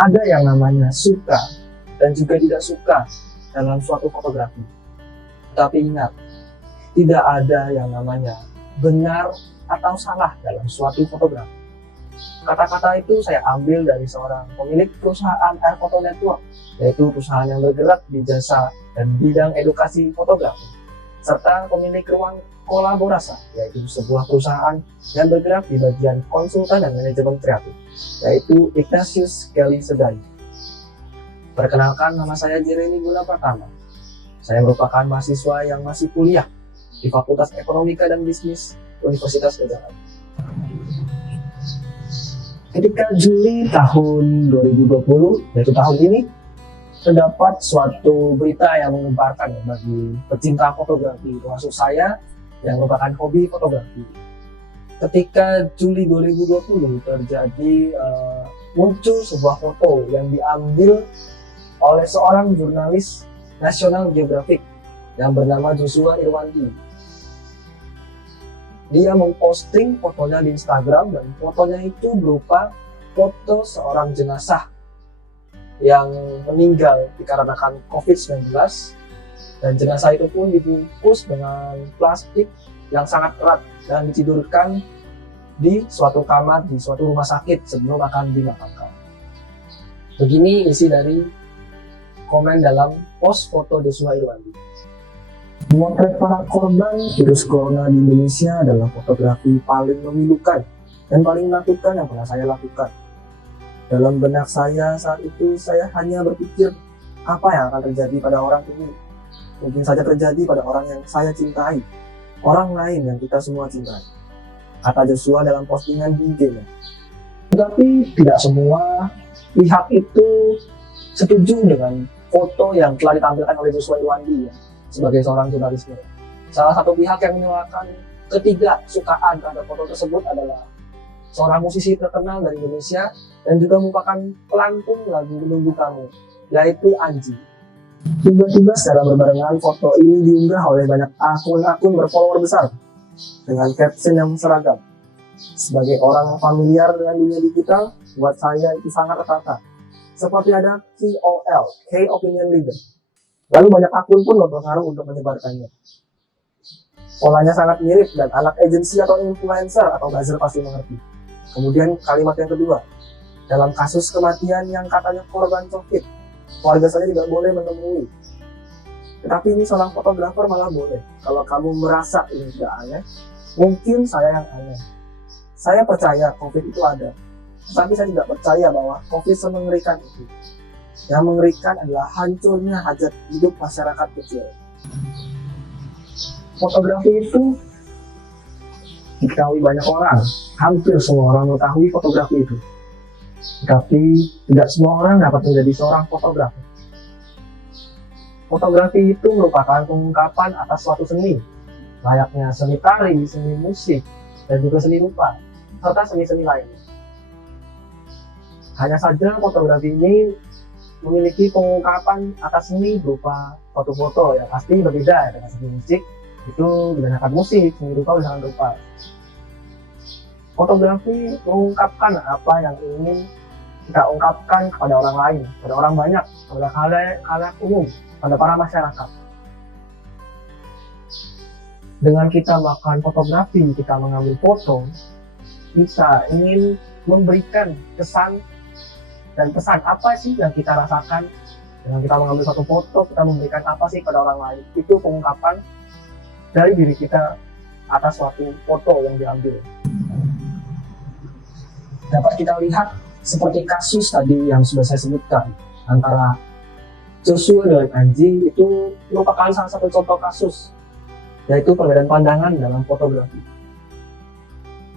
Ada yang namanya suka dan juga tidak suka dalam suatu fotografi. Tapi ingat, tidak ada yang namanya benar atau salah dalam suatu fotografi. Kata-kata itu saya ambil dari seorang pemilik perusahaan Air Photo Network, yaitu perusahaan yang bergerak di jasa dan bidang edukasi fotografi, serta pemilik ruang kolaborasi, yaitu sebuah perusahaan yang bergerak di bagian konsultan dan manajemen kreatif, yaitu Ignatius Kelly Sedai. Perkenalkan, nama saya Jeremy Guna Pratama. Saya merupakan mahasiswa yang masih kuliah di Fakultas Ekonomika dan Bisnis Universitas Gadjah Mada. Ketika Juli tahun 2020, yaitu tahun ini, terdapat suatu berita yang menggemparkan bagi pecinta fotografi, termasuk saya yang merupakan hobi fotografi. Ketika Juli 2020 terjadi muncul sebuah foto yang diambil oleh seorang jurnalis National Geographic yang bernama Joshua Irwandy. Dia memposting fotonya di Instagram, dan fotonya itu berupa foto seorang jenazah yang meninggal dikarenakan COVID-19, dan jenazah itu pun dibungkus dengan plastik yang sangat erat dan ditidurkan di suatu kamar di suatu rumah sakit sebelum akan dimakamkan. Begini isi dari komen dalam post foto Joshua Irwandy. Memotret para korban virus corona di Indonesia adalah fotografi paling memilukan dan paling menakutkan yang pernah saya lakukan. Dalam benak saya saat itu, saya hanya berpikir apa yang akan terjadi pada orang ini. Mungkin saja terjadi pada orang yang saya cintai, orang lain yang kita semua cintai, kata Joshua dalam postingan di IG-nya. Tetapi tidak semua pihak itu setuju dengan foto yang telah ditampilkan oleh Joshua Irwandy sebagai seorang jurnalis. Salah satu pihak yang menyuarakan ketidaksukaan terhadap foto tersebut adalah seorang musisi terkenal dari Indonesia dan juga merupakan pelantun lagu Menunggu Kamu, yaitu Anji. Tiba-tiba secara berbarengan foto ini diunggah oleh banyak akun-akun berfollower besar dengan caption yang seragam. Sebagai orang familiar dengan dunia digital, buat saya itu sangat tertata. Seperti ada KOL, Key Opinion Leader. Lalu banyak akun pun berpengaruh untuk menyebarkannya. Polanya sangat mirip dan anak agensi atau influencer atau buzzer pasti mengerti. Kemudian kalimat yang kedua, dalam kasus kematian yang katanya korban COVID, keluarga saya tidak boleh menemui. Tetapi ini seorang fotografer malah boleh. Kalau kamu merasa ini tidak aneh, mungkin saya yang aneh. Saya percaya COVID itu ada, tetapi saya tidak percaya bahwa COVID semengerikan itu. Yang mengerikan adalah hancurnya hajat hidup masyarakat kecil. Fotografi itu diketahui banyak orang, hampir semua orang mengetahui fotografi itu. Tapi tidak semua orang dapat menjadi seorang fotografer. Fotografi itu merupakan pengungkapan atas suatu seni, layaknya seni tari, seni musik, dan juga seni rupa, serta seni-seni lainnya. Hanya saja fotografi ini memiliki pengungkapan atas seni berupa foto-foto yang pasti berbeda dengan seni musik. Itu berdasarkan musik, seni rupa berdasarkan rupa. Fotografi mengungkapkan apa yang ingin kita ungkapkan kepada orang lain, pada orang banyak, pada khalayak umum, pada para masyarakat. Dengan kita melakukan fotografi, kita mengambil foto, kita ingin memberikan kesan dan pesan apa sih yang kita rasakan. Dengan kita mengambil satu foto, kita memberikan apa sih pada orang lain. Itu pengungkapan dari diri kita atas suatu foto yang diambil. Dapat kita lihat seperti kasus tadi yang sudah saya sebutkan antara Joshua dan Anji, itu merupakan salah satu contoh kasus, yaitu perbedaan pandangan dalam fotografi.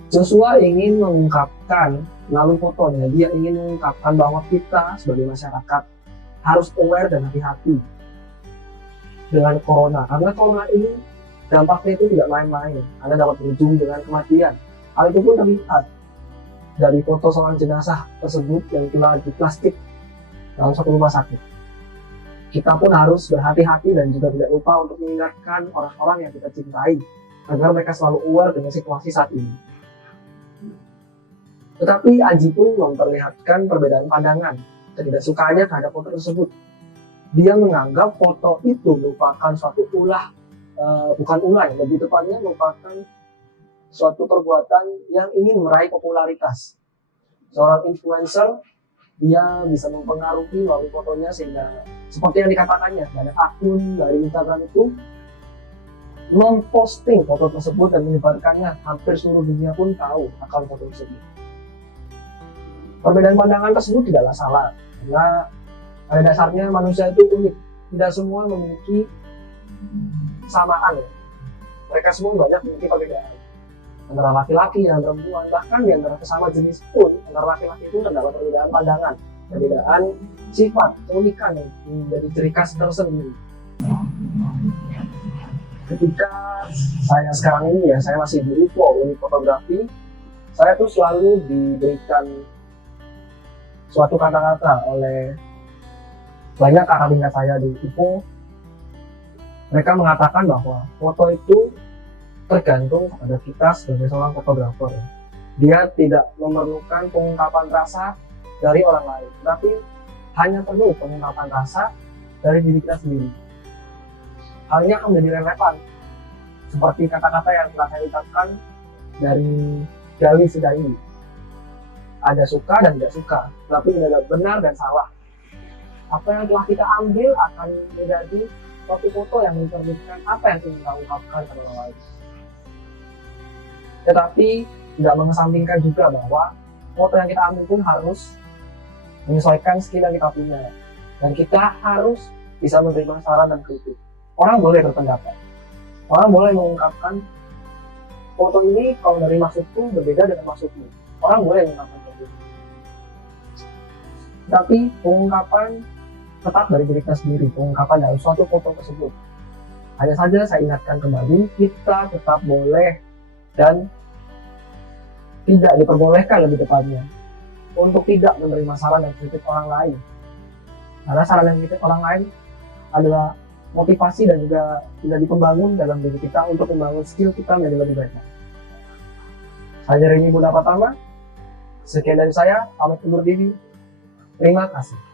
Joshua ingin mengungkapkan melalui fotonya, dia ingin mengungkapkan bahwa kita sebagai masyarakat harus aware dan hati-hati dengan corona. Karena corona ini dampaknya itu tidak main-main, Anda dapat berujung dengan kematian. Hal itu pun terlihat dari foto seorang jenazah tersebut yang telah diplastik dalam satu rumah sakit. Kita pun harus berhati-hati dan juga tidak lupa untuk mengingatkan orang-orang yang kita cintai agar mereka selalu aware dengan situasi saat ini. Tetapi Anji pun memperlihatkan perbedaan pandangan ketidaksukaannya terhadap foto tersebut. Dia menganggap foto itu merupakan suatu bukan ulah, lebih tepatnya merupakan suatu perbuatan yang ingin meraih popularitas. Seorang influencer, dia bisa mempengaruhi melalui fotonya sehingga seperti yang dikatakannya, banyak akun dari Instagram itu memposting foto tersebut dan menyebarkannya, hampir seluruh dunia pun tahu akan foto tersebut. Perbedaan pandangan tersebut tidaklah salah, karena pada dasarnya manusia itu unik, tidak semua memiliki kesamaan. Mereka semua banyak memiliki perbedaan antara laki-laki dan perempuan, bahkan di antara sesama jenis pun antara laki-laki itu terdapat perbedaan pandangan, perbedaan sifat, keunikan yang menjadi ciri khas tersendiri. Ketika saya sekarang ini saya masih di UFO, unit fotografi, saya tuh selalu diberikan suatu kata-kata oleh banyak kakak tingkat saya di UFO. Mereka mengatakan bahwa foto itu tergantung kepada kita sebagai seorang fotografer. Dia tidak memerlukan pengungkapan rasa dari orang lain, tapi hanya perlu pengungkapan rasa dari diri kita sendiri. Halnya akan menjadi relevan, seperti kata-kata yang telah saya ucapkan dari Gali Sedaini. Ada suka dan tidak suka, tapi tidak ada benar dan salah. Apa yang telah kita ambil akan menjadi suatu foto yang mencerminkan apa yang ingin kita ungkapkan pada orang lain. Tetapi tidak mengesampingkan juga bahwa foto yang kita ambil pun harus menyesuaikan skill yang kita punya, dan kita harus bisa menerima saran dan kritik. Orang boleh berpendapat, orang boleh mengungkapkan foto ini kalau dari maksudku berbeda dengan maksudmu. Orang boleh mengungkapkan itu, tapi pengungkapan tetap dari diri kita sendiri, pengungkapan dalam suatu foto tersebut. Hanya saja saya ingatkan kembali, kita tetap boleh dan tidak diperbolehkan lebih tepatnya untuk tidak menerima saran dan kritik orang lain, karena saran dan kritik orang lain adalah motivasi dan juga menjadi pembangun dalam diri kita untuk membangun skill kita menjadi lebih baik. Saya Reni Bunda Pratama, sekian dari saya, pamit undur diri. Terima kasih.